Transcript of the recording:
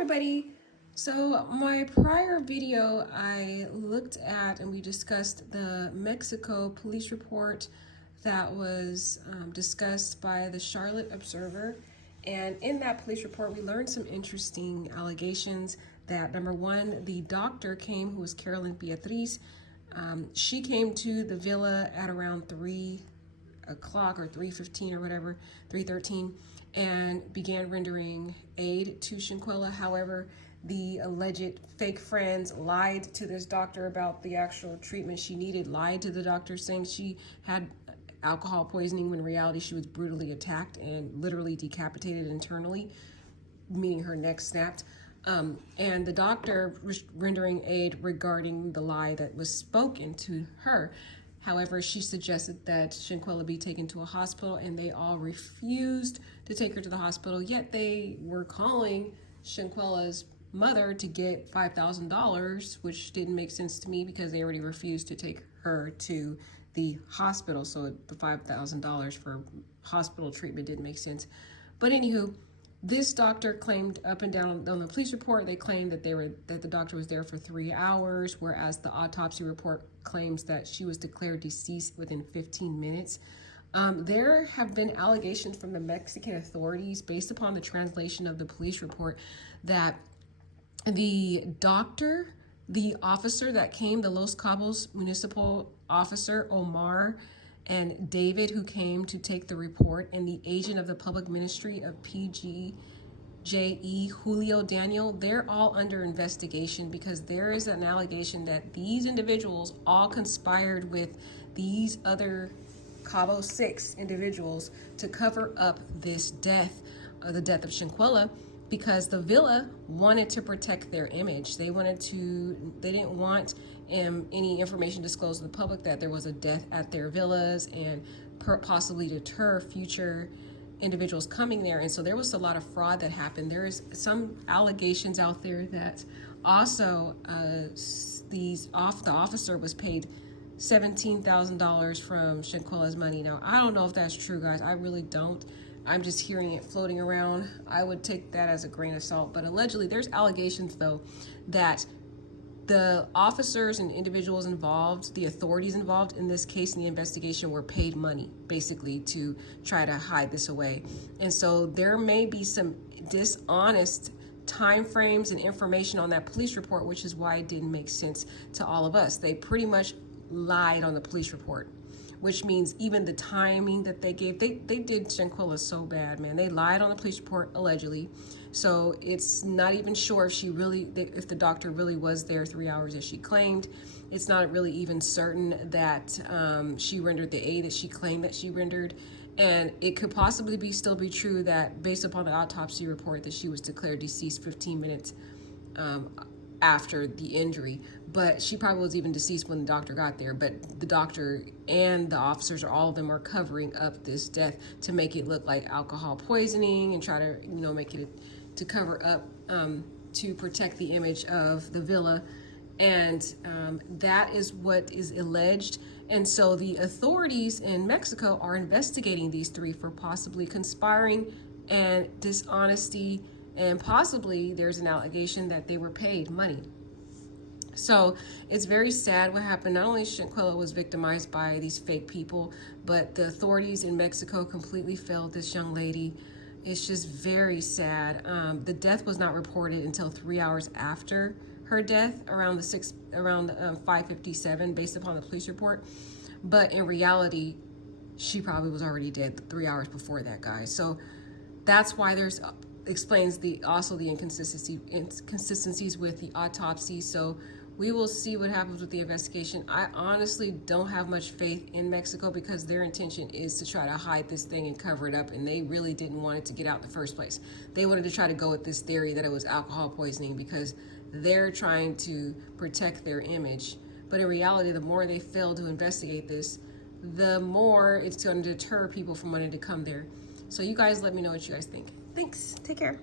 everybody. So my prior video, I looked at and we discussed the Mexico police report that was discussed by the Charlotte Observer. And in that police report, we learned some interesting allegations that, number one, the doctor came, who was Carolyn Beatriz. She came to the villa at around 3 o'clock or 3:15 or whatever, 3:13, and began rendering aid to Shanquella. However, the alleged fake friends lied to this doctor about the actual treatment she needed, lied to the doctor saying she had alcohol poisoning when in reality she was brutally attacked and literally decapitated internally, meaning her neck snapped. And the doctor was rendering aid regarding the lie that was spoken to her. However, she suggested that Shanquella be taken to a hospital, and they all refused to take her to the hospital, yet they were calling Shanquella's mother to get $5,000, which didn't make sense to me because they already refused to take her to the hospital. So the $5,000 for hospital treatment didn't make sense. But anywho, this doctor claimed up and down on the police report, they claimed that the doctor was there for 3 hours, whereas the autopsy report claims that she was declared deceased within 15 minutes. There have been allegations from the Mexican authorities based upon the translation of the police report that the doctor, the officer that came, the Los Cabos municipal officer, Omar, and David, who came to take the report, and the agent of the public ministry of PGJE, Julio Daniel, they're all under investigation because there is an allegation that these individuals all conspired with these other Cabo 6 individuals to cover up this death, the death of Shanquella, because the villa wanted to protect their image. They didn't want any information disclosed to the public that there was a death at their villas and possibly deter future individuals coming there. And so there was a lot of fraud that happened. There is some allegations out there that also the officer was paid $17,000 from Shanquella's money. Now, I don't know if that's true, guys. I really don't. I'm just hearing it floating around. I would take that as a grain of salt. But allegedly, there's allegations, though, that the officers and individuals involved, the authorities involved in this case in the investigation, were paid money, basically, to try to hide this away. And so there may be some dishonest timeframes and information on that police report, which is why it didn't make sense to all of us. They pretty much lied on the police report, which means even the timing that they gave, they did Shanquella so bad, man. They lied on the police report, allegedly. So it's not even sure if the doctor really was there 3 hours as she claimed. It's not really even certain that she rendered the aid that she claimed that she rendered. And it could possibly still be true that based upon the autopsy report that she was declared deceased 15 minutes after the injury, but she probably was even deceased when the doctor got there. But the doctor and the officers, all of them, are covering up this death to make it look like alcohol poisoning and try to, make it to cover up to protect the image of the villa. And that is what is alleged. And so the authorities in Mexico are investigating these three for possibly conspiring and dishonesty, and possibly there's an allegation that they were paid money. So it's very sad what happened. Not only Shanquella was victimized by these fake people, but the authorities in Mexico completely failed this young lady. It's just very sad. The death was not reported until 3 hours after her death, around 5:57, based upon the police report. But in reality, she probably was already dead 3 hours before that, guys. So that's why explains the inconsistencies with the autopsy. So we will see what happens with the investigation. I honestly don't have much faith in Mexico because their intention is to try to hide this thing and cover it up, and they really didn't want it to get out in the first place. They wanted to try to go with this theory that it was alcohol poisoning because they're trying to protect their image. But in reality, the more they fail to investigate this, the more it's going to deter people from wanting to come there. So you guys let me know what you guys think. Thanks. Take care.